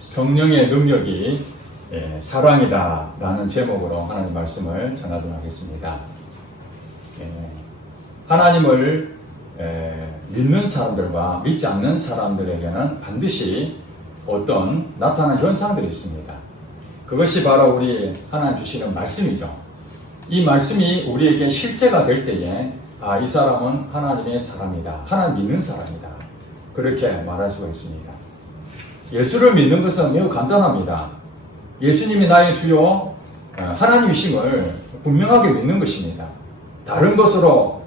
성령의 능력이 사랑이다 라는 제목으로 하나님 말씀을 전하도록 하겠습니다. 하나님을 믿는 사람들과 믿지 않는 사람들에게는 반드시 어떤 나타나는 현상들이 있습니다. 그것이 바로 우리 하나님 주시는 말씀이죠. 이 말씀이 우리에게 실제가 될 때에 이 사람은 하나님의 사람이다, 하나님 믿는 사람이다, 그렇게 말할 수가 있습니다. 예수를 믿는 것은 매우 간단합니다. 예수님이 나의 주요 하나님이심을 분명하게 믿는 것입니다. 다른 것으로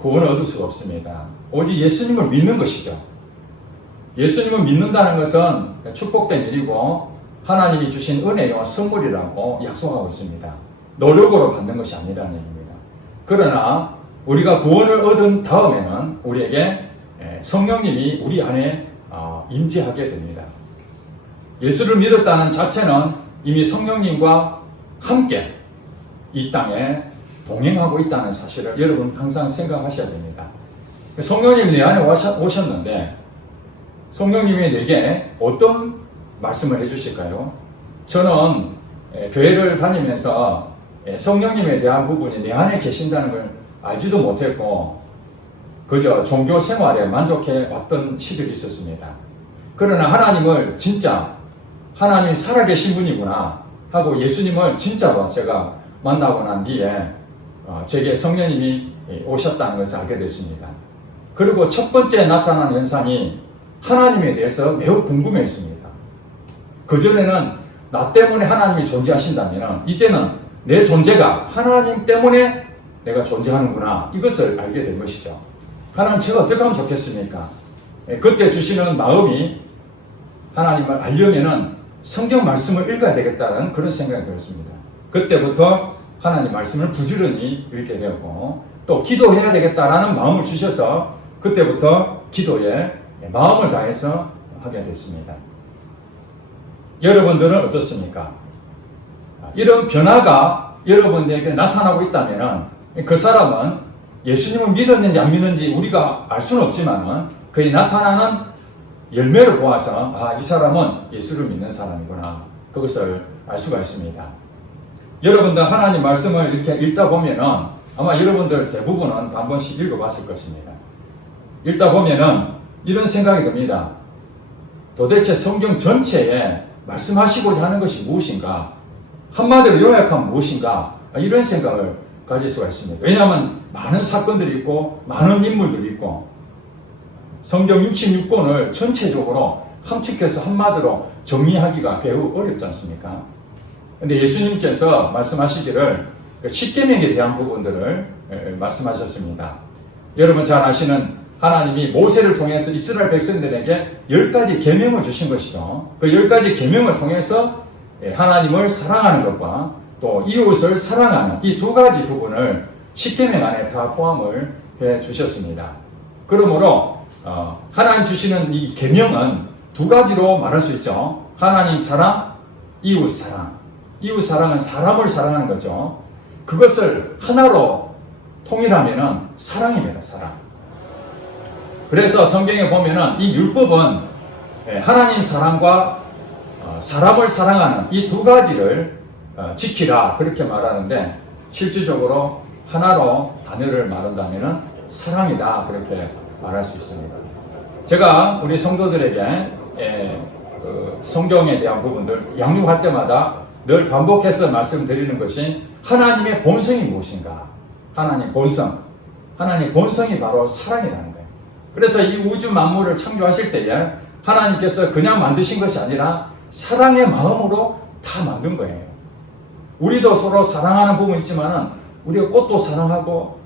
구원을 얻을 수가 없습니다. 오직 예수님을 믿는 것이죠. 예수님을 믿는다는 것은 축복된 일이고 하나님이 주신 은혜와 선물이라고 약속하고 있습니다. 노력으로 받는 것이 아니라는 얘기입니다. 그러나 우리가 구원을 얻은 다음에는 우리에게 성령님이 우리 안에 임재하게 됩니다. 예수를 믿었다는 자체는 이미 성령님과 함께 이 땅에 동행하고 있다는 사실을 여러분 항상 생각하셔야 됩니다. 성령님이 내 안에 오셨는데 성령님이 내게 어떤 말씀을 해주실까요? 저는 교회를 다니면서 성령님에 대한 부분이 내 안에 계신다는 걸 알지도 못했고 그저 종교 생활에 만족해 왔던 시절이 있었습니다. 그러나 하나님을 진짜 하나님이 살아계신 분이구나 하고 예수님을 진짜로 제가 만나고 난 뒤에 제게 성령님이 오셨다는 것을 알게 됐습니다. 그리고 첫 번째 나타난 현상이 하나님에 대해서 매우 궁금해했습니다. 그전에는 나 때문에 하나님이 존재하신다면 이제는 내 존재가 하나님 때문에 내가 존재하는구나, 이것을 알게 된 것이죠. 하나님, 제가 어떻게 하면 좋겠습니까? 그때 주시는 마음이 하나님을 알려면은 성경 말씀을 읽어야 되겠다는 그런 생각이 들었습니다. 그때부터 하나님 말씀을 부지런히 읽게 되었고 또 기도해야 되겠다라는 마음을 주셔서 그때부터 기도에 마음을 다해서 하게 됐습니다. 여러분들은 어떻습니까? 이런 변화가 여러분에게 나타나고 있다면 그 사람은 예수님을 믿었는지 안 믿는지 우리가 알 수는 없지만 그의 나타나는 열매를 보아서 이 사람은 예수를 믿는 사람이구나, 그것을 알 수가 있습니다. 여러분들 하나님 말씀을 이렇게 읽다 보면은 아마 여러분들 대부분은 한 번씩 읽어봤을 것입니다. 읽다 보면은 이런 생각이 듭니다. 도대체 성경 전체에 말씀하시고자 하는 것이 무엇인가? 한마디로 요약하면 무엇인가? 이런 생각을 가질 수가 있습니다. 왜냐하면 많은 사건들이 있고 많은 인물들이 있고 성경 66권을 전체적으로 함축해서 한마디로 정리하기가 매우 어렵지 않습니까? 그런데 예수님께서 말씀하시기를 10계명에 대한 부분들을 말씀하셨습니다. 여러분 잘 아시는 하나님이 모세를 통해서 이스라엘 백성들에게 10가지 계명을 주신 것이죠. 그 10가지 계명을 통해서 하나님을 사랑하는 것과 또 이웃을 사랑하는 이 두 가지 부분을 10계명 안에 다 포함을 해 주셨습니다. 그러므로 하나님 주시는 이 계명은 두 가지로 말할 수 있죠. 하나님 사랑, 이웃 사랑. 이웃 사랑은 사람을 사랑하는 거죠. 그것을 하나로 통일하면은 사랑입니다. 사랑. 그래서 성경에 보면은 이 율법은 하나님 사랑과 사람을 사랑하는 이 두 가지를 지키라, 그렇게 말하는데 실질적으로 하나로 단어를 말한다면은 사랑이다, 그렇게 말할 수 있습니다. 제가 우리 성도들에게 성경에 대한 부분들 양육할 때마다 늘 반복해서 말씀드리는 것이 하나님의 본성이 무엇인가? 하나님 본성. 하나님 본성이 바로 사랑이라는 거예요. 그래서 이 우주 만물을 창조하실 때에 하나님께서 그냥 만드신 것이 아니라 사랑의 마음으로 다 만든 거예요. 우리도 서로 사랑하는 부분이 있지만은 우리가 꽃도 사랑하고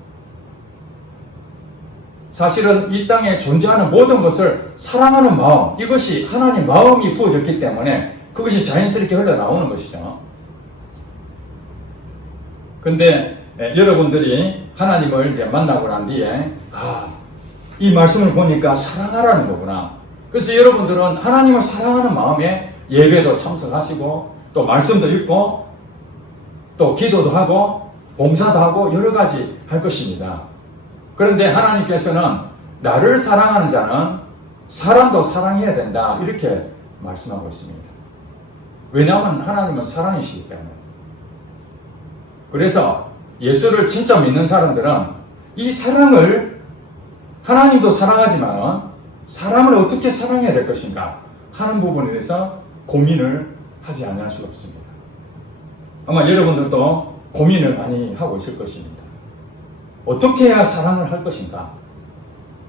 사실은 이 땅에 존재하는 모든 것을 사랑하는 마음, 이것이 하나님 마음이 부어졌기 때문에 그것이 자연스럽게 흘러나오는 것이죠. 근데 여러분들이 하나님을 이제 만나고 난 뒤에 이 말씀을 보니까 사랑하라는 거구나. 그래서 여러분들은 하나님을 사랑하는 마음에 예배도 참석하시고 또 말씀도 읽고 또 기도도 하고 봉사도 하고 여러 가지 할 것입니다. 그런데 하나님께서는 나를 사랑하는 자는 사람도 사랑해야 된다, 이렇게 말씀하고 있습니다. 왜냐하면 하나님은 사랑이시기 때문에. 그래서 예수를 진짜 믿는 사람들은 이 사랑을, 하나님도 사랑하지만 사람을 어떻게 사랑해야 될 것인가 하는 부분에 대해서 고민을 하지 않을 수가 없습니다. 아마 여러분들도 고민을 많이 하고 있을 것입니다. 어떻게 해야 사랑을 할 것인가?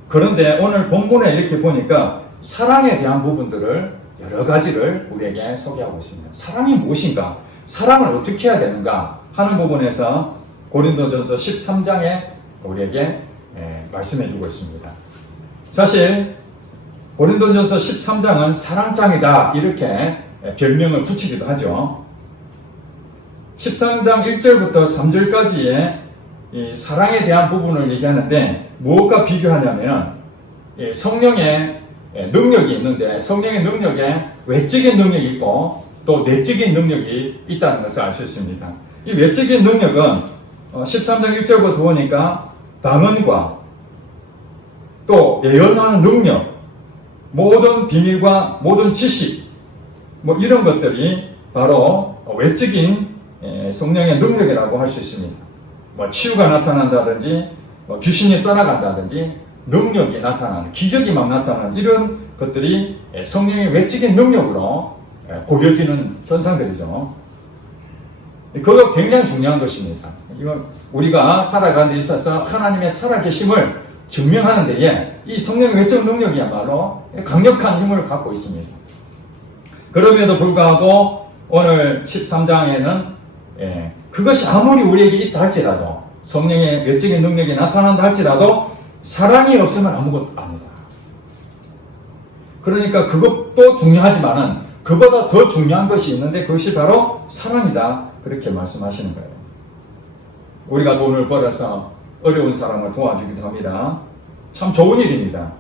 그런데 오늘 본문에 이렇게 보니까 사랑에 대한 부분들을 여러 가지를 우리에게 소개하고 있습니다. 사랑이 무엇인가? 사랑을 어떻게 해야 되는가? 하는 부분에서 고린도전서 13장에 우리에게 말씀해 주고 있습니다. 사실 고린도전서 13장은 사랑장이다 이렇게 별명을 붙이기도 하죠. 13장 1절부터 3절까지의 이 사랑에 대한 부분을 얘기하는데 무엇과 비교하냐면 성령의 능력이 있는데 성령의 능력에 외적인 능력이 있고 또 내적인 능력이 있다는 것을 알 수 있습니다. 이 외적인 능력은 13장 1절부터 보니까 방언과 또 예언하는 능력, 모든 비밀과 모든 지식 뭐 이런 것들이 바로 외적인 성령의 능력이라고 할 수 있습니다. 뭐 치유가 나타난다든지 귀신이 떠나간다든지 능력이 나타나는, 기적이 막 나타나는 이런 것들이 성령의 외적인 능력으로 보여지는 현상들이죠. 그거 굉장히 중요한 것입니다. 이건 우리가 살아가는 데 있어서 하나님의 살아계심을 증명하는 데에 이 성령의 외적 능력이야말로 강력한 힘을 갖고 있습니다. 그럼에도 불구하고 오늘 13장에는 그것이 아무리 우리에게 있다 할지라도 성령의 외적인 능력이 나타난다 할지라도 사랑이 없으면 아무것도 아니다. 그러니까 그것도 중요하지만은 그보다 더 중요한 것이 있는데 그것이 바로 사랑이다. 그렇게 말씀하시는 거예요. 우리가 돈을 벌어서 어려운 사람을 도와주기도 합니다. 참 좋은 일입니다.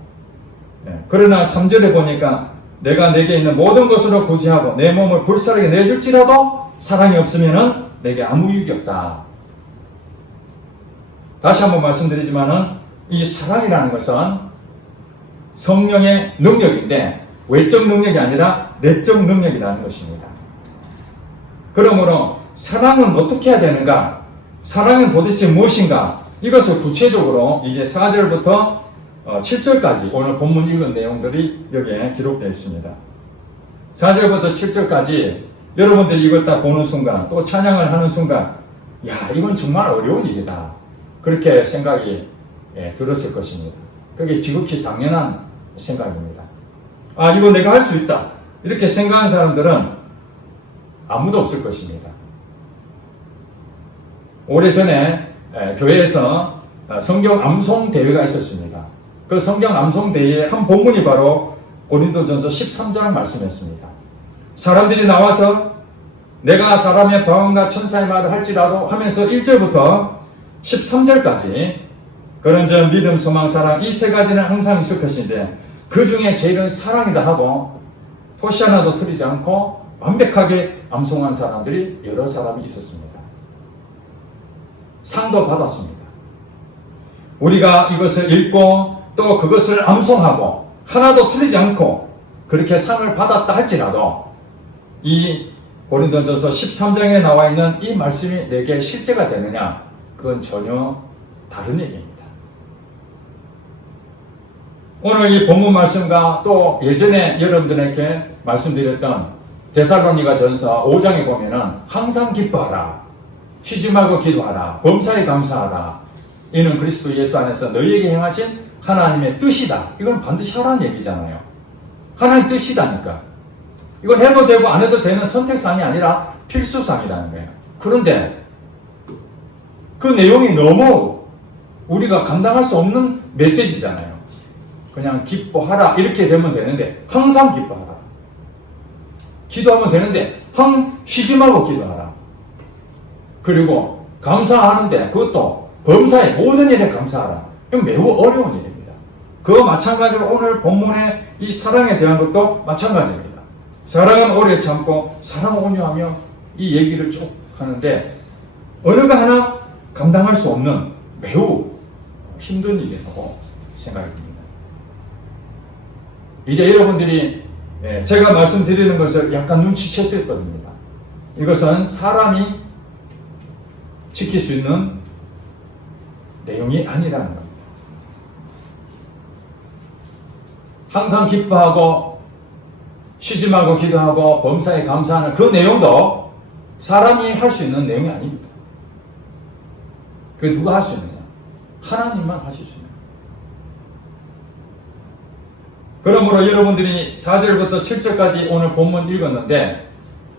그러나 3절에 보니까 내가 내게 있는 모든 것으로 구제하고 내 몸을 불사르게 내줄지라도 사랑이 없으면 내게 아무 유익이 없다. 다시 한번 말씀드리지만은 이 사랑이라는 것은 성령의 능력인데 외적 능력이 아니라 내적 능력이라는 것입니다. 그러므로 사랑은 어떻게 해야 되는가? 사랑은 도대체 무엇인가? 이것을 구체적으로 이제 4절부터 7절까지 오늘 본문 읽은 내용들이 여기에 기록되어 있습니다. 4절부터 7절까지 여러분들이 이걸 딱 보는 순간 또 찬양을 하는 순간 야 이건 정말 어려운 일이다. 그렇게 생각이 들었을 것입니다. 그게 지극히 당연한 생각입니다. 아 이거 내가 할 수 있다. 이렇게 생각하는 사람들은 아무도 없을 것입니다. 오래전에 교회에서 성경 암송 대회가 있었습니다. 그 성경 암송 대회의 한 본문이 바로 고린도전서 13장 말씀이었습니다. 사람들이 나와서 내가 사람의 방언과 천사의 말을 할지라도 하면서 1절부터 13절까지 그런 점 믿음, 소망, 사랑 이 세 가지는 항상 있을 것인데 그 중에 제일은 사랑이다 하고 토시 하나도 틀리지 않고 완벽하게 암송한 사람들이 여러 사람이 있었습니다. 상도 받았습니다. 우리가 이것을 읽고 또 그것을 암송하고 하나도 틀리지 않고 그렇게 상을 받았다 할지라도 이 고린도전서 13장에 나와 있는 이 말씀이 내게 실제가 되느냐? 그건 전혀 다른 얘기입니다. 오늘 이 본문 말씀과 또 예전에 여러분들에게 말씀드렸던 데살로니가 전서 5장에 보면은 항상 기뻐하라, 쉬지 말고 기도하라, 범사에 감사하라. 이는 그리스도 예수 안에서 너희에게 행하신 하나님의 뜻이다. 이건 반드시 하라는 얘기잖아요. 하나님 뜻이다니까. 이건 해도 되고 안 해도 되는 선택사항이 아니라 필수사항이라는 거예요. 그런데 그 내용이 너무 우리가 감당할 수 없는 메시지잖아요. 그냥 기뻐하라 이렇게 되면 되는데 항상 기뻐하라. 기도하면 되는데 쉬지 말고 기도하라. 그리고 감사하는데 그것도 범사에 모든 일에 감사하라. 이건 매우 어려운 일입니다. 그와 마찬가지로 오늘 본문의 이 사랑에 대한 것도 마찬가지입니다. 사랑은 오래 참고 사랑은 온유하며 이 얘기를 쭉 하는데 어느가 하나 감당할 수 없는 매우 힘든 일이라고 생각이 듭니다. 이제 여러분들이 제가 말씀드리는 것을 약간 눈치챘을 겁니다. 이것은 사람이 지킬 수 있는 내용이 아니라는 겁니다. 항상 기뻐하고 쉬지 말고 기도하고 범사에 감사하는 그 내용도 사람이 할 수 있는 내용이 아닙니다. 그게 누가 할 수 있느냐? 하나님만 하실 수 있는 거예요. 그러므로 여러분들이 4절부터 7절까지 오늘 본문 읽었는데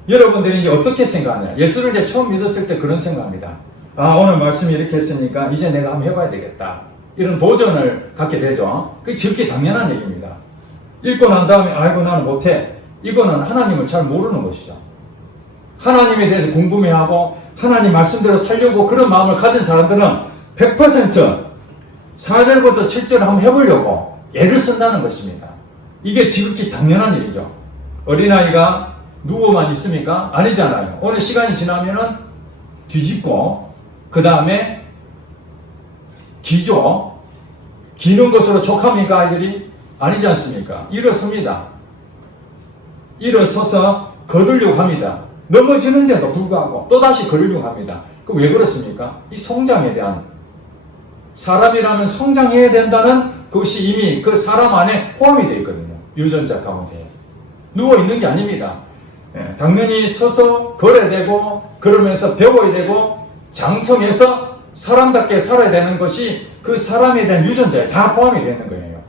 여러분들이 이제 어떻게 생각하냐? 예수를 이제 처음 믿었을 때 그런 생각합니다. 아, 오늘 말씀이 이렇게 했으니까 이제 내가 한번 해봐야 되겠다. 이런 도전을 갖게 되죠. 그게 지극히 당연한 얘기입니다. 읽고 난 다음에 아이고 나는 못해. 이거는 하나님을 잘 모르는 것이죠. 하나님에 대해서 궁금해하고 하나님 말씀대로 살려고 그런 마음을 가진 사람들은 100% 4절부터 7절을 한번 해보려고 애를 쓴다는 것입니다. 이게 지극히 당연한 일이죠. 어린아이가 누워만 있습니까? 아니잖아요. 오늘 시간이 지나면은 뒤집고 그 다음에 기죠. 기는 것으로 족합니까 아이들이? 아니지 않습니까? 일어섭니다. 일어서서 거들려고 합니다. 넘어지는데도 불구하고 또다시 걸으려고 합니다. 그 왜 그렇습니까? 이 성장에 대한, 사람이라면 성장해야 된다는 그것이 이미 그 사람 안에 포함이 되어 있거든요. 유전자 가운데. 누워있는 게 아닙니다. 당연히 서서 걸어야 되고 그러면서 배워야 되고 장성해서 사람답게 살아야 되는 것이 그 사람에 대한 유전자에 다 포함이 되는 거예요.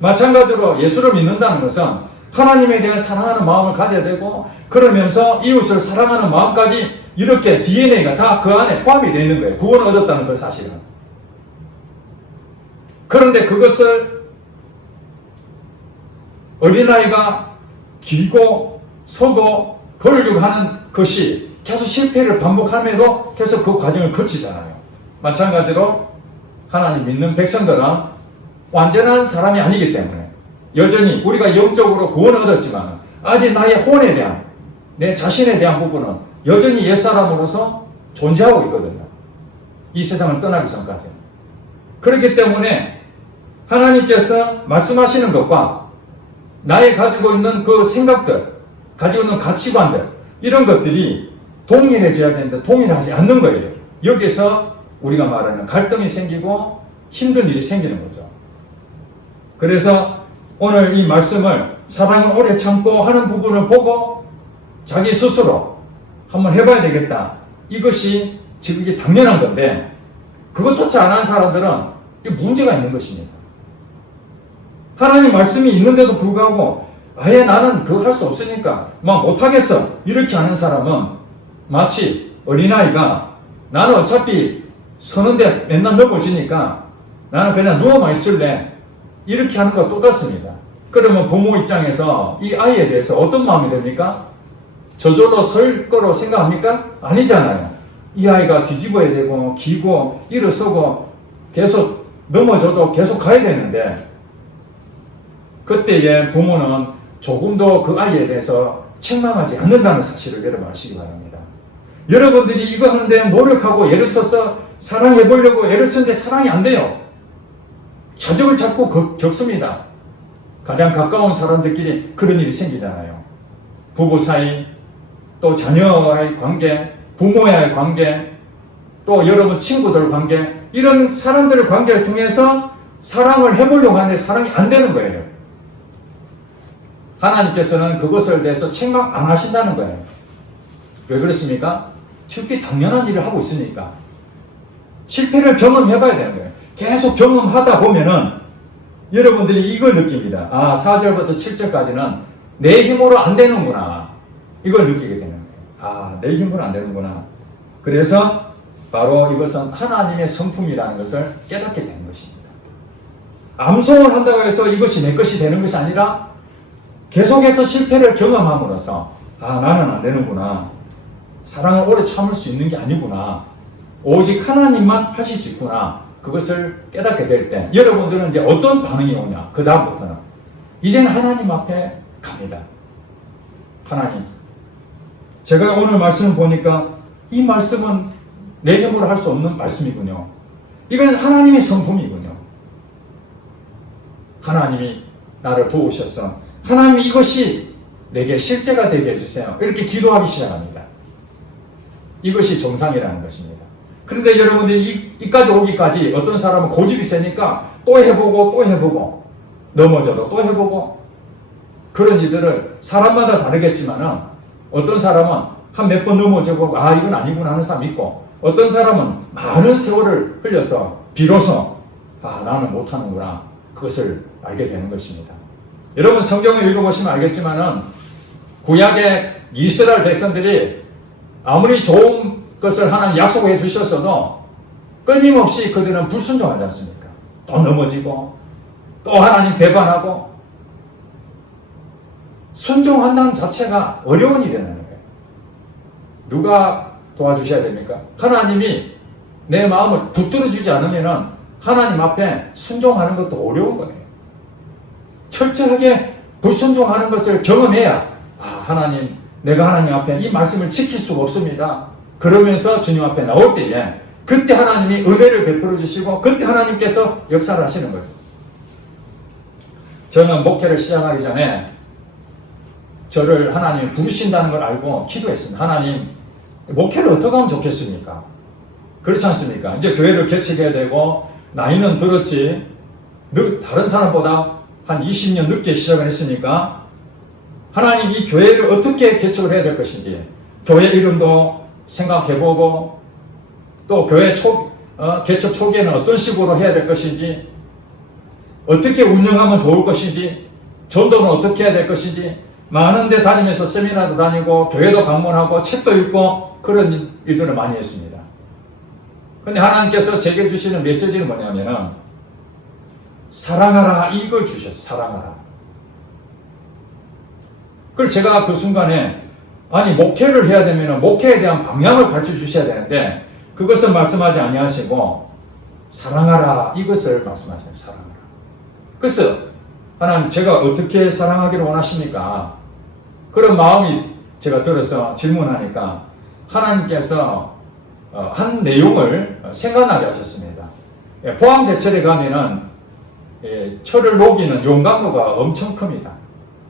마찬가지로 예수를 믿는다는 것은 하나님에 대한 사랑하는 마음을 가져야 되고 그러면서 이웃을 사랑하는 마음까지 이렇게 DNA가 다 그 안에 포함이 되어 있는 거예요. 구원을 얻었다는 그 사실은. 그런데 그것을 어린아이가 기고 서고 걸으려고 하는 것이 계속 실패를 반복함에도 계속 그 과정을 거치잖아요. 마찬가지로 하나님 믿는 백성들은 완전한 사람이 아니기 때문에 여전히 우리가 영적으로 구원을 얻었지만 아직 나의 혼에 대한 내 자신에 대한 부분은 여전히 옛사람으로서 존재하고 있거든요. 이 세상을 떠나기 전까지. 그렇기 때문에 하나님께서 말씀하시는 것과 나의 가지고 있는 그 생각들, 가지고 있는 가치관들 이런 것들이 동일해져야 되는데 동일하지 않는 거예요. 여기서 우리가 말하는 갈등이 생기고 힘든 일이 생기는 거죠. 그래서 오늘 이 말씀을 사랑을 오래 참고 하는 부분을 보고 자기 스스로 한번 해봐야 되겠다. 이것이 지금 이게 당연한 건데 그것조차 안 한 사람들은 문제가 있는 것입니다. 하나님 말씀이 있는데도 불구하고 아예 나는 그거 할 수 없으니까 막 못하겠어 이렇게 하는 사람은 마치 어린아이가 나는 어차피 서는데 맨날 넘어지니까 나는 그냥 누워만 있을래 이렇게 하는 거와 똑같습니다. 그러면 부모 입장에서 이 아이에 대해서 어떤 마음이 됩니까? 저절로 설 거로 생각합니까? 아니잖아요. 이 아이가 뒤집어야 되고 기고 일어서고 계속 넘어져도 계속 가야 되는데 그때에 부모는 조금도 그 아이에 대해서 책망하지 않는다는 사실을 여러분 아시기 바랍니다. 여러분들이 이거 하는데 노력하고 애를 써서 사랑해 보려고 애를 쓰는데 사랑이 안 돼요. 좌절을 자꾸 겪습니다. 가장 가까운 사람들끼리 그런 일이 생기잖아요. 부부 사이, 또 자녀와의 관계, 부모와의 관계, 또 여러분 친구들 관계, 이런 사람들의 관계를 통해서 사랑을 해보려고 하는데 사랑이 안 되는 거예요. 하나님께서는 그것을 대해서 책망 안 하신다는 거예요. 왜 그렇습니까? 특히 당연한 일을 하고 있으니까. 실패를 경험해봐야 되는 거예요. 계속 경험하다 보면은 여러분들이 이걸 느낍니다. 아, 4절부터 7절까지는 내 힘으로 안 되는구나. 이걸 느끼게 되는 거예요. 아, 내 힘으로 안 되는구나. 그래서 바로 이것은 하나님의 성품이라는 것을 깨닫게 되는 것입니다. 암송을 한다고 해서 이것이 내 것이 되는 것이 아니라 계속해서 실패를 경험함으로써 아, 나는 안 되는구나. 사랑을 오래 참을 수 있는 게 아니구나. 오직 하나님만 하실 수 있구나. 그것을 깨닫게 될 때 여러분들은 이제 어떤 반응이 오냐. 그 다음부터는 이제는 하나님 앞에 갑니다. 하나님, 제가 오늘 말씀을 보니까 이 말씀은 내 힘으로 할 수 없는 말씀이군요. 이건 하나님의 성품이군요. 하나님이 나를 도우셔서 하나님 이것이 내게 실제가 되게 해주세요. 이렇게 기도하기 시작합니다. 이것이 정상이라는 것입니다. 그런데 여러분들이 이까지 오기까지 어떤 사람은 고집이 세니까 또 해보고 또 해보고 넘어져도 또 해보고 그런 일들을 사람마다 다르겠지만은 어떤 사람은 한 몇 번 넘어져보고 아 이건 아니구나 하는 사람이 있고 어떤 사람은 많은 세월을 흘려서 비로소 아 나는 못하는구나 그것을 알게 되는 것입니다. 여러분 성경을 읽어보시면 알겠지만은 구약의 이스라엘 백성들이 아무리 좋은 것을 하나님 약속해 주셨어도 끊임없이 그들은 불순종하지 않습니까? 또 넘어지고 또 하나님 배반하고 순종한다는 자체가 어려운 일이라는 거예요. 누가 도와주셔야 됩니까? 하나님이 내 마음을 붙들어 주지 않으면 하나님 앞에 순종하는 것도 어려운 거예요. 철저하게 불순종하는 것을 경험해야 아 하나님 내가 하나님 앞에 이 말씀을 지킬 수가 없습니다. 그러면서 주님 앞에 나올 때에 그때 하나님이 은혜를 베풀어 주시고 그때 하나님께서 역사를 하시는 거죠. 저는 목회를 시작하기 전에 저를 하나님이 부르신다는 걸 알고 기도했습니다. 하나님 목회를 어떻게 하면 좋겠습니까? 그렇지 않습니까? 이제 교회를 개척해야 되고 나이는 들었지 다른 사람보다 한 20년 늦게 시작을 했으니까 하나님 이 교회를 어떻게 개척을 해야 될 것인지 교회 이름도 생각해보고 또 교회 개척 초기에는 어떤 식으로 해야 될 것인지 어떻게 운영하면 좋을 것인지 전도는 어떻게 해야 될 것인지 많은 데 다니면서 세미나도 다니고 교회도 방문하고 책도 읽고 그런 일들을 많이 했습니다. 그런데 하나님께서 제게 주시는 메시지는 뭐냐면은 사랑하라 이걸 주셨어요. 사랑하라. 그래서 제가 그 순간에 아니 목회를 해야 되면 목회에 대한 방향을 가르쳐 주셔야 되는데 그것을 말씀하지 아니하시고 사랑하라 이것을 말씀하셔요. 사랑하라. 그래서 하나님 제가 어떻게 사랑하기를 원하십니까? 그런 마음이 제가 들어서 질문하니까 하나님께서 한 내용을 생각나게 하셨습니다. 포항제철에 가면은 철을 녹이는 용광로가 엄청 큽니다.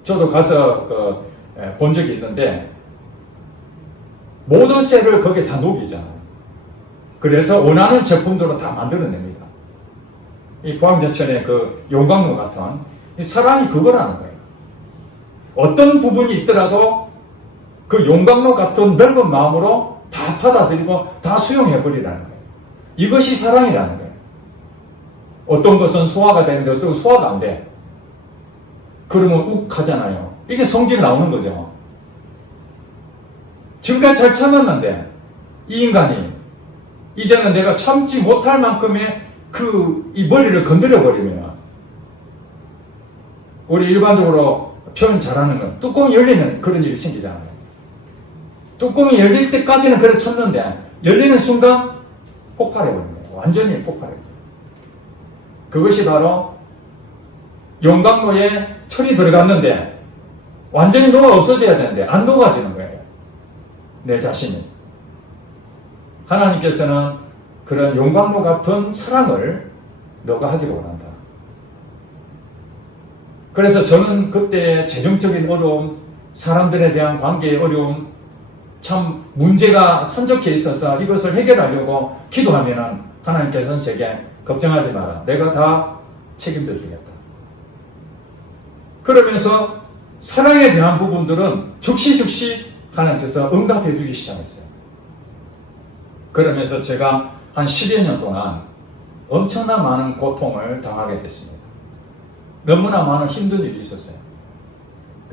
저도 가서 본 적이 있는데 모든 쇠를 거기에 다 녹이잖아요. 그래서 원하는 제품들로 다 만들어냅니다. 이 포항제철의 그 용광로 같은 이 사랑이 그거라는 거예요. 어떤 부분이 있더라도 그 용광로 같은 넓은 마음으로 다 받아들이고 다 수용해버리라는 거예요. 이것이 사랑이라는 거예요. 어떤 것은 소화가 되는데 어떤 것은 소화가 안 돼. 그러면 욱하잖아요. 이게 성질이 나오는 거죠. 지금까지 잘 참았는데 이 인간이 이제는 내가 참지 못할 만큼의 이 머리를 건드려 버리면 우리 일반적으로 표현 잘하는 건 뚜껑이 열리는 그런 일이 생기잖아요. 뚜껑이 열릴 때까지는 그래 쳤는데 열리는 순간 폭발해버린 거예요. 완전히 폭발해버린 거예요. 그것이 바로 용광로에 철이 들어갔는데 완전히 녹아 없어져야 되는데 안 녹아지는 거예요. 내 자신이. 하나님께서는 그런 용광로 같은 사랑을 너가 하기를 원한다. 그래서 저는 그때 재정적인 어려움, 사람들에 대한 관계의 어려움, 참 문제가 산적해 있어서 이것을 해결하려고 기도하면 하나님께서는 제게 걱정하지 마라. 내가 다 책임져 주겠다. 그러면서 사랑에 대한 부분들은 즉시 하나님께서 응답해 주기 시작했어요. 그러면서 제가 한 10여 년 동안 엄청난 많은 고통을 당하게 됐습니다. 너무나 많은 힘든 일이 있었어요.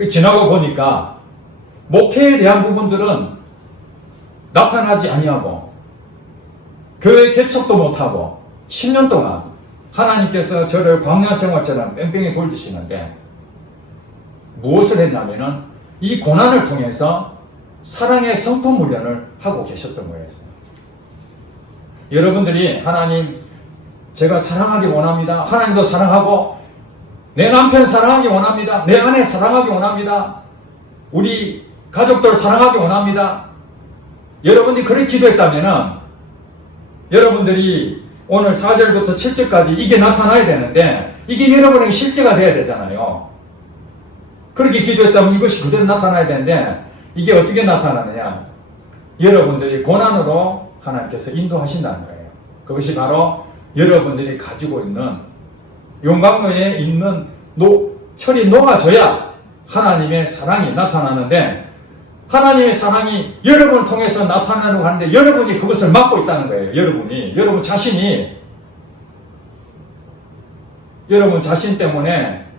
지나고 보니까 목회에 대한 부분들은 나타나지 아니하고 교회 개척도 못하고 10년 동안 하나님께서 저를 광야 생활처럼 뺑뺑이 돌리시는데 무엇을 했냐면은 이 고난을 통해서 사랑의 성품 훈련을 하고 계셨던 거였어요. 여러분들이 하나님 제가 사랑하기 원합니다. 하나님도 사랑하고 내 남편 사랑하기 원합니다. 내 아내 사랑하기 원합니다. 우리 가족들 사랑하기 원합니다. 여러분들이 그렇게 기도했다면 여러분들이 오늘 4절부터 7절까지 이게 나타나야 되는데 이게 여러분에게 실제가 돼야 되잖아요. 그렇게 기도했다면 이것이 그대로 나타나야 되는데 이게 어떻게 나타나느냐? 여러분들이 고난으로 하나님께서 인도하신다는 거예요. 그것이 바로 여러분들이 가지고 있는 용광로에 있는 철이 녹아져야 하나님의 사랑이 나타나는데 하나님의 사랑이 여러분을 통해서 나타나려고 하는데 여러분이 그것을 막고 있다는 거예요. 여러분 자신이 여러분 자신 때문에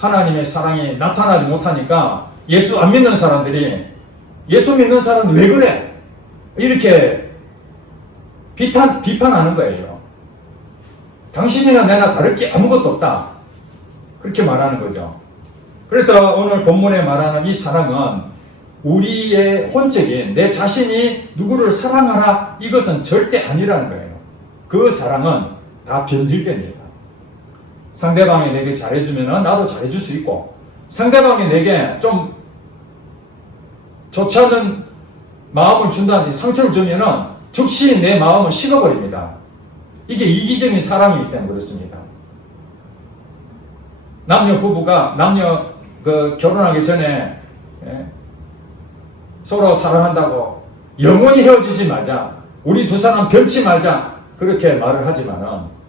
하나님의 사랑이 나타나지 못하니까 예수 안 믿는 사람들이 예수 믿는 사람들 왜 그래? 이렇게 비판하는 거예요. 당신이나 내나 다를 게 아무것도 없다. 그렇게 말하는 거죠. 그래서 오늘 본문에 말하는 이 사랑은 우리의 혼적인 내 자신이 누구를 사랑하라 이것은 절대 아니라는 거예요. 그 사랑은 다 변질됩니다. 상대방이 내게 잘해주면 나도 잘해줄 수 있고 상대방이 내게 좀 좋지 않은 마음을 준다든지 상처를 주면 즉시 내 마음을 식어버립니다. 이게 이기적인 사랑이기 때문에 그렇습니다. 부부가 결혼하기 전에 서로 사랑한다고 영원히 헤어지지 말자, 우리 두 사람 변치 말자 그렇게 말을 하지만은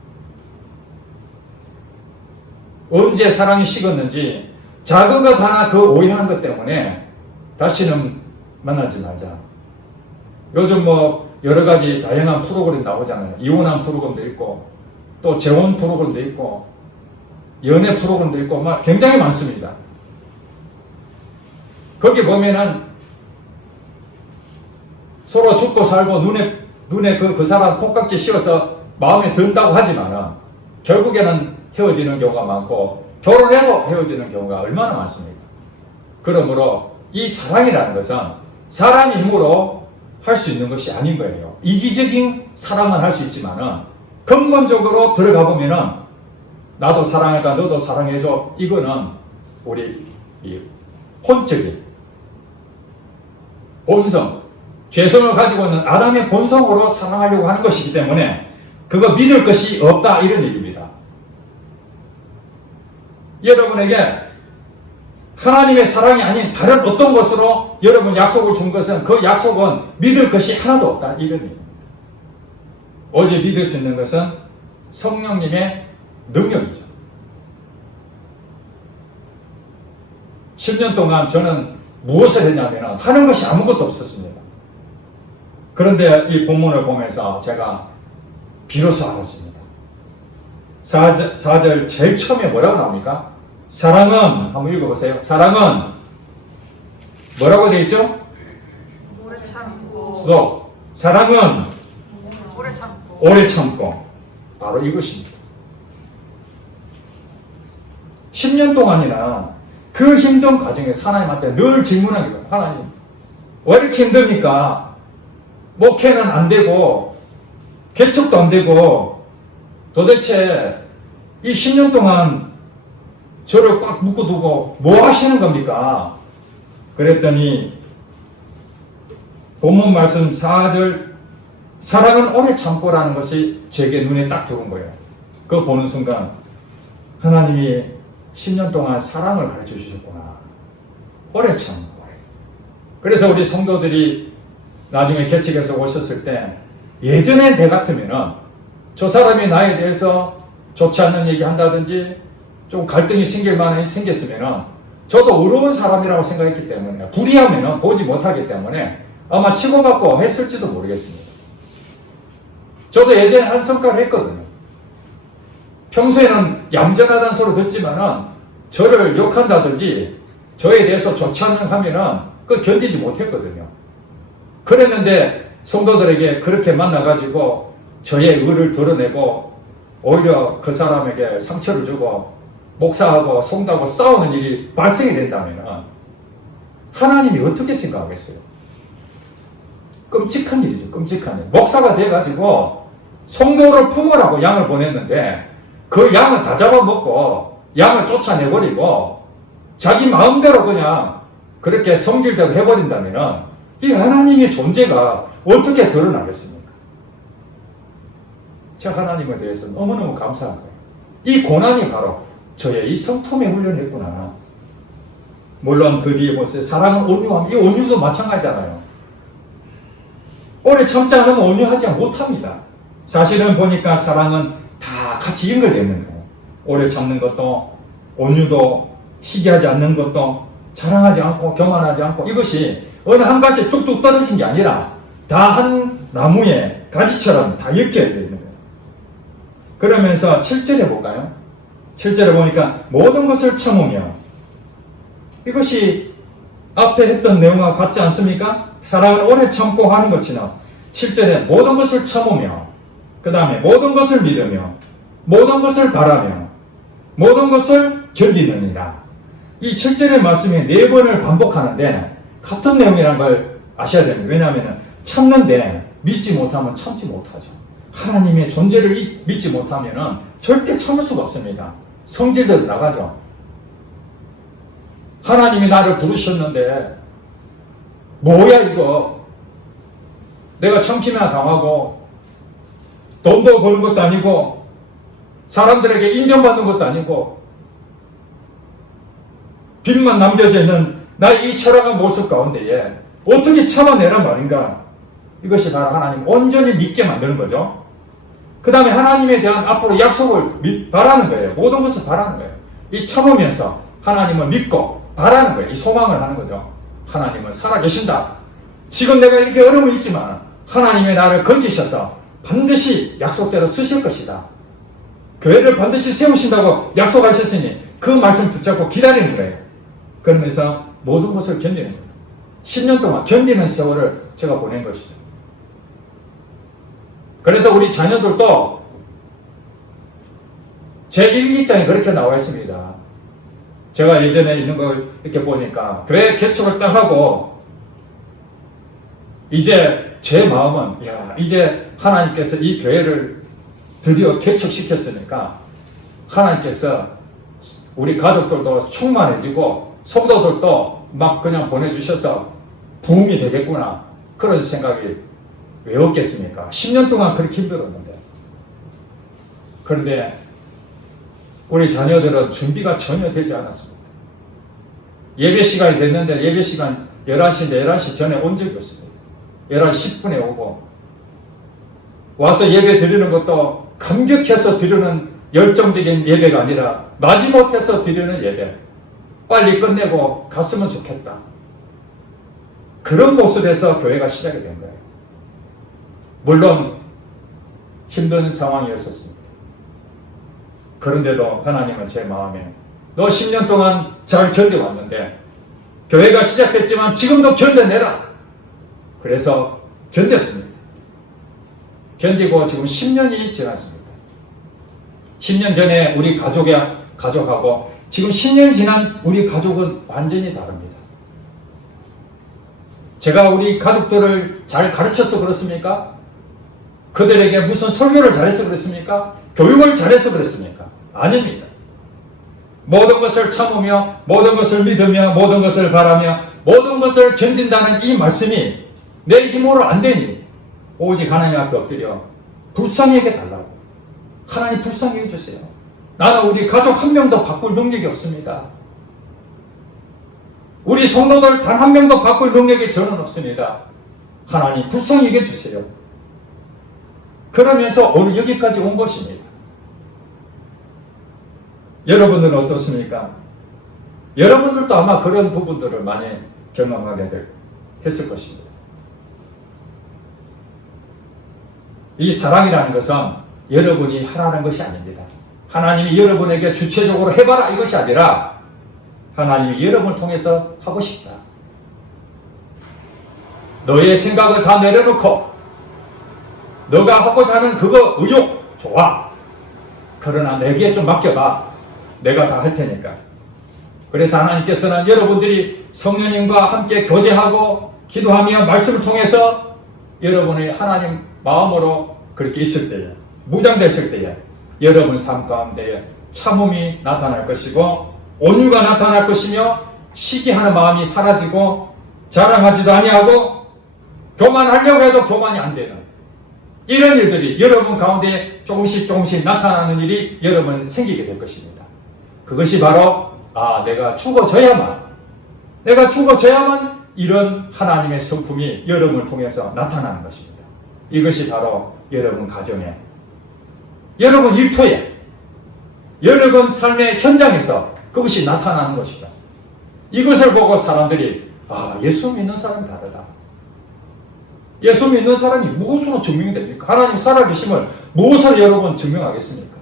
언제 사랑이 식었는지 작은 것 하나 그 오해한 것 때문에 다시는 만나지 말자. 요즘 여러 가지 다양한 프로그램 나오잖아요. 이혼한 프로그램도 있고 또 재혼 프로그램도 있고 연애 프로그램도 있고 막 굉장히 많습니다. 거기 보면은 서로 죽고 살고 눈에 그 사람 콩깍지 씌워서 마음에 든다고 하지만은 결국에는 헤어지는 경우가 많고 결혼해도 헤어지는 경우가 얼마나 많습니까? 그러므로 이 사랑이라는 것은 사람의 힘으로 할 수 있는 것이 아닌 거예요. 이기적인 사랑은 할 수 있지만은 근본적으로 들어가 보면은 나도 사랑할까 너도 사랑해줘 이거는 우리 혼적인 본성 죄성을 가지고 있는 아담의 본성으로 사랑하려고 하는 것이기 때문에 그거 믿을 것이 없다 이런 얘기입니다. 여러분에게 하나님의 사랑이 아닌 다른 어떤 것으로 여러분 약속을 준 것은 그 약속은 믿을 것이 하나도 없다 이런 얘기입니다. 오직 믿을 수 있는 것은 성령님의 능력이죠. 10년 동안 저는 무엇을 했냐면 하는 것이 아무것도 없었습니다. 그런데 이 본문을 보면서 제가 비로소 알았습니다. 4절 제일 처음에 뭐라고 나옵니까? 사랑은 한번 읽어보세요. 사랑은 뭐라고 되어 있죠? 오래 참고. 사랑은 오래 참고. 바로 이것입니다. 10년 동안이나 그 힘든 과정에서 하나님한테 늘 질문하는 거예요. 하나님 왜 이렇게 힘듭니까? 목회는 안 되고 개척도 안 되고 도대체 이 10년 동안 저를 꽉 묶어두고 뭐 하시는 겁니까? 그랬더니 본문 말씀 4절 사랑은 오래 참고라는 것이 제게 눈에 딱 들어온 거예요. 그거 보는 순간 하나님이 10년 동안 사랑을 가르쳐 주셨구나. 오래 참고. 그래서 우리 성도들이 나중에 개척해서 오셨을 때 예전에 내 같으면은 저 사람이 나에 대해서 좋지 않는 얘기 한다든지 좀 갈등이 생길 만한 생겼으면은 저도 어려운 사람이라고 생각했기 때문에 불의하면은 보지 못하기 때문에 아마 치고받고 했을지도 모르겠습니다. 저도 예전에 한 성과를 했거든요. 평소에는 얌전하다는 소리 듣지만은 저를 욕한다든지 저에 대해서 좋지 않는 하면은 그걸 견디지 못했거든요. 그랬는데 성도들에게 그렇게 만나가지고 저의 의를 드러내고 오히려 그 사람에게 상처를 주고 목사하고 성도하고 싸우는 일이 발생이 된다면 하나님이 어떻게 생각하겠어요? 끔찍한 일이죠. 끔찍한 일. 목사가 돼가지고 성도를 품으라고 양을 보냈는데 그 양을 다 잡아먹고 양을 쫓아내버리고 자기 마음대로 그냥 그렇게 성질대로 해버린다면 이 하나님의 존재가 어떻게 드러나겠습니까? 제가 하나님에 대해서 너무너무 감사한 거예요. 이 고난이 바로 저의 이 성품에 훈련했구나. 물론 그 뒤에 보세요. 사랑은 온유함. 이 온유도 마찬가지잖아요. 오래 참지 않으면 온유하지 못합니다. 사실은 보니까 사랑은 다 같이 연결되어 있는 거예요. 오래 참는 것도, 온유도, 시기하지 않는 것도, 자랑하지 않고 교만하지 않고, 이것이 어느 한 가지에 뚝뚝 떨어진 게 아니라 다 한 나무의 가지처럼 다 엮여져 있는 거예요. 그러면서 7절에 볼까요? 7절에 보니까 모든 것을 참으며, 이것이 앞에 했던 내용과 같지 않습니까? 사랑은 오래 참고 하는 것처럼 7절에 모든 것을 참으며, 그 다음에 모든 것을 믿으며, 모든 것을 바라며, 모든 것을 견디느니라. 이 7절의 말씀이 4번을 반복하는데 같은 내용이라는 걸 아셔야 됩니다. 왜냐하면 참는데 믿지 못하면 참지 못하죠. 하나님의 존재를 믿지 못하면 절대 참을 수가 없습니다. 성질도 나가죠. 하나님이 나를 부르셨는데 뭐야 이거, 내가 참기나 당하고 돈도 버는 것도 아니고 사람들에게 인정받는 것도 아니고 빚만 남겨져 있는 나의 이 철학한 모습 가운데에 어떻게 참아내란 말인가. 이것이 바로 하나님 온전히 믿게 만드는 거죠. 그 다음에 하나님에 대한 앞으로 약속을 바라는 거예요. 모든 것을 바라는 거예요. 이 참으면서 하나님을 믿고 바라는 거예요. 이 소망을 하는 거죠. 하나님은 살아계신다. 지금 내가 이렇게 어려움이 있지만 하나님의 나를 건지셔서 반드시 약속대로 쓰실 것이다. 교회를 반드시 세우신다고 약속하셨으니 그 말씀 붙잡고 기다리는 거예요. 그러면서 모든 것을 견디는 거예요. 10년 동안 견디는 세월을 제가 보낸 것이죠. 그래서 우리 자녀들도 제 일기장에 그렇게 나와 있습니다. 제가 예전에 있는 걸 이렇게 보니까 교회 개척을 딱 하고 이제 제 마음은 이제 하나님께서 이 교회를 드디어 개척시켰으니까 하나님께서 우리 가족들도 충만해지고 성도들도 막 그냥 보내주셔서 부흥이 되겠구나, 그런 생각이 왜 없겠습니까? 10년 동안 그렇게 힘들었는데. 그런데 우리 자녀들은 준비가 전혀 되지 않았습니다. 예배 시간이 됐는데 예배 시간 11시인데 11시 전에 온 적이 없습니다. 11시 10분에 오고 와서 예배 드리는 것도 감격해서 드리는 열정적인 예배가 아니라 마지못해서 드리는 예배, 빨리 끝내고 갔으면 좋겠다, 그런 모습에서 교회가 시작이 된 거예요. 물론 힘든 상황이었었습니다. 그런데도 하나님은 제 마음에 너 10년 동안 잘 견뎌왔는데 교회가 시작됐지만 지금도 견뎌내라. 그래서 견뎠습니다. 견디고 지금 10년이 지났습니다. 10년 전에 우리 가족하고 지금 10년 지난 우리 가족은 완전히 다릅니다. 제가 우리 가족들을 잘 가르쳐서 그렇습니까? 그들에게 무슨 설교를 잘해서 그렇습니까? 교육을 잘해서 그렇습니까? 아닙니다. 모든 것을 참으며 모든 것을 믿으며 모든 것을 바라며 모든 것을 견딘다는 이 말씀이 내 힘으로 안 되니 오직 하나님 앞에 엎드려 불쌍히 달라고. 하나님 불쌍히 해주세요. 나는 우리 가족 한 명도 바꿀 능력이 없습니다. 우리 성도들 단 한 명도 바꿀 능력이 저는 없습니다. 하나님 불쌍히 해주세요. 그러면서 오늘 여기까지 온 것입니다. 여러분들은 어떻습니까? 여러분들도 아마 그런 부분들을 많이 경험하게 했을 것입니다. 이 사랑이라는 것은 여러분이 하라는 것이 아닙니다. 하나님이 여러분에게 주체적으로 해봐라 이것이 아니라 하나님이 여러분을 통해서 하고 싶다. 너의 생각을 다 내려놓고 너가 하고자 하는 그거 의욕 좋아. 그러나 내게 좀 맡겨봐. 내가 다 할 테니까. 그래서 하나님께서는 여러분들이 성령님과 함께 교제하고 기도하며 말씀을 통해서 여러분의 하나님 마음으로 그렇게 있을 때에, 무장됐을 때에 여러분 삶 가운데에 참음이 나타날 것이고 온유가 나타날 것이며 시기하는 마음이 사라지고 자랑하지도 아니하고 교만하려고 해도 교만이 안 되는 이런 일들이 여러분 가운데 조금씩 나타나는 일이 여러분 생기게 될 것입니다. 그것이 바로 내가 죽어져야만 내가 죽어져야만 이런 하나님의 성품이 여러분을 통해서 나타나는 것입니다. 이것이 바로 여러분 가정에, 여러분 일터에, 여러분 삶의 현장에서 그것이 나타나는 것이죠. 이것을 보고 사람들이 예수 믿는 사람이 다르다. 예수 믿는 사람이 무엇으로 증명이 됩니까? 하나님 살아계심을 무엇으로 여러분 증명하겠습니까?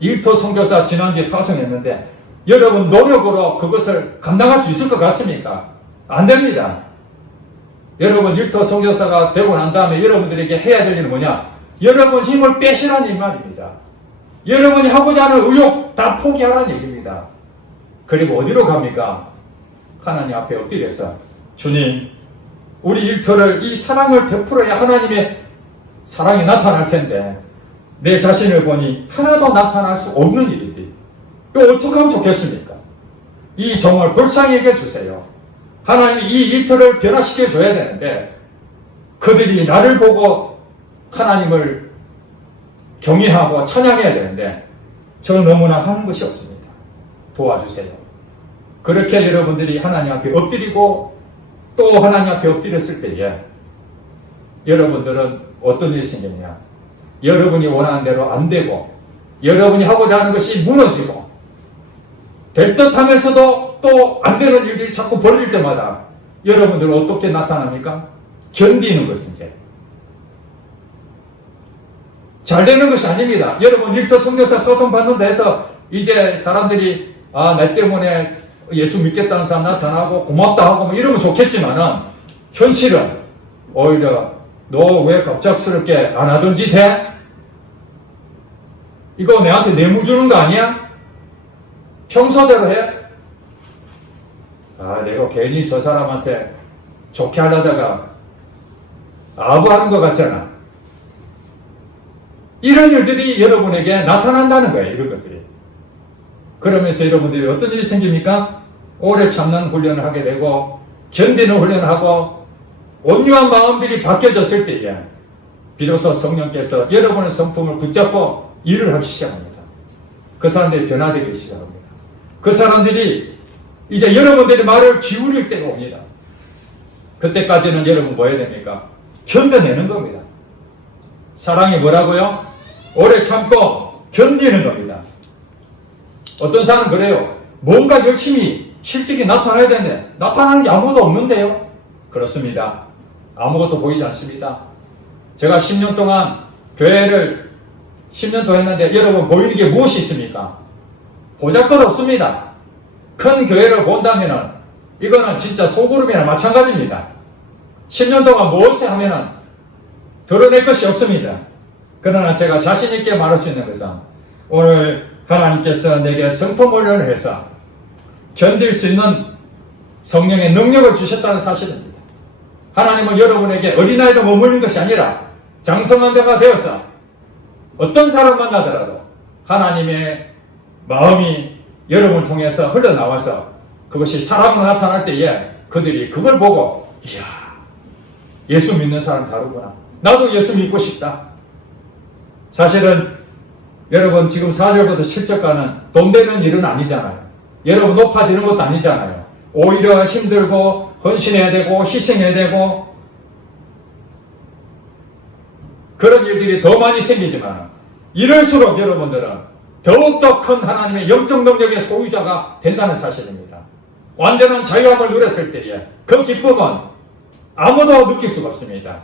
일터 선교사 지난주에 파송했는데 여러분 노력으로 그것을 감당할 수 있을 것 같습니까? 안 됩니다. 여러분 일터 선교사가 되고 난 다음에 여러분들에게 해야 될 일은 뭐냐? 여러분 힘을 빼시라는 이 말입니다. 여러분이 하고자 하는 의욕 다 포기하라는 얘기입니다. 그리고 어디로 갑니까? 하나님 앞에 엎드려서 주님, 우리 일터를 이 사랑을 베풀어야 하나님의 사랑이 나타날 텐데 내 자신을 보니 하나도 나타날 수 없는 일인데 이거 어떻게 하면 좋겠습니까? 이 정을 불쌍히 여겨 주세요. 하나님이 이 일터를 변화시켜 줘야 되는데 그들이 나를 보고 하나님을 경외하고 찬양해야 되는데 저 너무나 하는 것이 없습니다. 도와주세요. 그렇게 여러분들이 하나님 앞에 엎드리고 또 하나님 앞에 엎드렸을 때에 여러분들은 어떤 일이 생겼냐? 여러분이 원하는 대로 안 되고 여러분이 하고자 하는 것이 무너지고 될 듯 하면서도 또 안 되는 일들이 자꾸 벌어질 때마다 여러분들은 어떻게 나타납니까? 견디는 거죠. 이제 잘 되는 것이 아닙니다. 여러분 일터 선교사 파송 받는다 해서 이제 사람들이 나 때문에 예수 믿겠다는 사람 나타나고 고맙다 하고 뭐 이러면 좋겠지만은 현실은 오히려 너 왜 갑작스럽게 안 하든지 돼? 이거 내한테 뇌물 주는 거 아니야? 평소대로 해? 내가 괜히 저 사람한테 좋게 하려다가 아부하는 것 같잖아. 이런 일들이 여러분에게 나타난다는 거예요. 이런 것들이. 그러면서 여러분들이 어떤 일이 생깁니까? 오래 참는 훈련을 하게 되고 견디는 훈련을 하고 온유한 마음들이 바뀌어졌을 때에 비로소 성령께서 여러분의 성품을 붙잡고 일을 하기 시작합니다. 그 사람들이 변화되기 시작합니다. 그 사람들이 이제 여러분들의 말을 기울일 때가 옵니다. 그때까지는 여러분 뭐 해야 됩니까? 견뎌내는 겁니다. 사랑이 뭐라고요? 오래 참고 견디는 겁니다. 어떤 사람은 그래요. 뭔가 열심히 실직이 나타나야 되는데 나타나는 게 아무것도 없는데요. 그렇습니다. 아무것도 보이지 않습니다. 제가 10년 동안 교회를 10년 동안 했는데 여러분 보이는 게 무엇이 있습니까? 보잘것 없습니다. 큰 교회를 본다면은 이거는 진짜 소그룹이나 마찬가지입니다. 10년 동안 무엇을 하면은 드러낼 것이 없습니다. 그러나 제가 자신 있게 말할 수 있는 것은 오늘 하나님께서 내게 성품 훈련을 해서 견딜 수 있는 성령의 능력을 주셨다는 사실입니다. 하나님은 여러분에게 어린아이로 머무르는 것이 아니라 장성한 자가 되어서 어떤 사람 만나더라도 하나님의 마음이 여러분을 통해서 흘러나와서 그것이 사랑으로 나타날 때에 그들이 그걸 보고 이야, 예수 믿는 사람 다르구나. 나도 예수 믿고 싶다. 사실은 여러분 지금 4절부터 7절까지는 돈 되는 일은 아니잖아요. 여러분 높아지는 것도 아니잖아요. 오히려 힘들고 헌신해야 되고 희생해야 되고 그런 일들이 더 많이 생기지만 이럴수록 여러분들은 더욱더 큰 하나님의 영적 능력의 소유자가 된다는 사실입니다. 완전한 자유함을 누렸을 때에 그 기쁨은 아무도 느낄 수가 없습니다.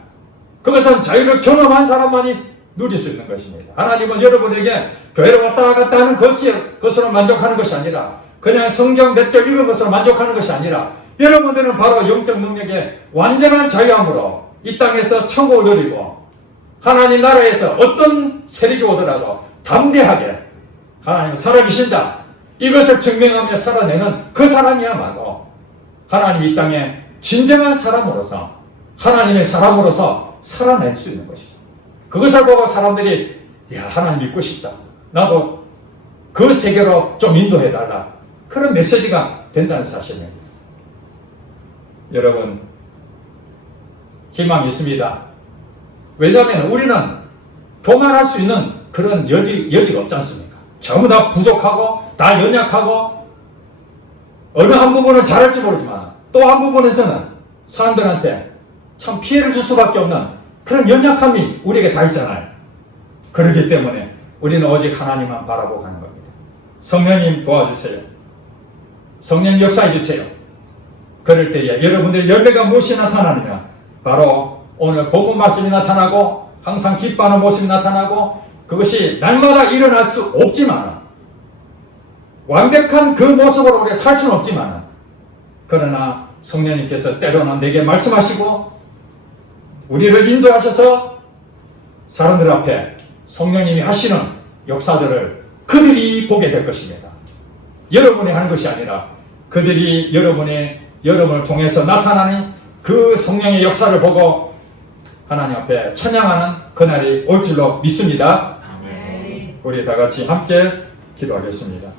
그것은 자유를 경험한 사람만이 누릴 수 있는 것입니다. 하나님은 여러분에게 교회를 왔다 갔다 하는 것으로 만족하는 것이 아니라 그냥 성경 몇 절 읽은 것으로 만족하는 것이 아니라 여러분들은 바로 영적 능력의 완전한 자유함으로 이 땅에서 천국을 누리고 하나님 나라에서 어떤 세력이 오더라도 담대하게 하나님은 살아계신다. 이것을 증명하며 살아내는 그 사람이야말로 하나님 이 땅에 진정한 사람으로서 하나님의 사람으로서 살아낼 수 있는 것이죠. 그것을 보고 사람들이 하나님 믿고 싶다. 나도 그 세계로 좀 인도해달라. 그런 메시지가 된다는 사실입니다. 여러분 희망이 있습니다. 왜냐하면 우리는 교만할 수 있는 그런 여지가 없지 않습니까? 전부 다 부족하고 다 연약하고 어느 한 부분은 잘할지 모르지만 또 한 부분에서는 사람들한테 참 피해를 줄 수밖에 없는 그런 연약함이 우리에게 다 있잖아요. 그렇기 때문에 우리는 오직 하나님만 바라보고 가는 겁니다. 성령님 도와주세요. 성령 역사해 주세요. 그럴 때에 여러분들의 열매가 무엇이 나타나느냐? 바로 오늘 복음 말씀이 나타나고 항상 기뻐하는 모습이 나타나고 그것이 날마다 일어날 수 없지만 완벽한 그 모습으로 우리가 살 수는 없지만 그러나 성령님께서 때로는 내게 말씀하시고 우리를 인도하셔서 사람들 앞에 성령님이 하시는 역사들을 그들이 보게 될 것입니다. 여러분이 하는 것이 아니라 그들이 여러분을 통해서 나타나는 그 성령의 역사를 보고 하나님 앞에 찬양하는 그날이 올 줄로 믿습니다. 아멘. 우리 다 같이 함께 기도하겠습니다.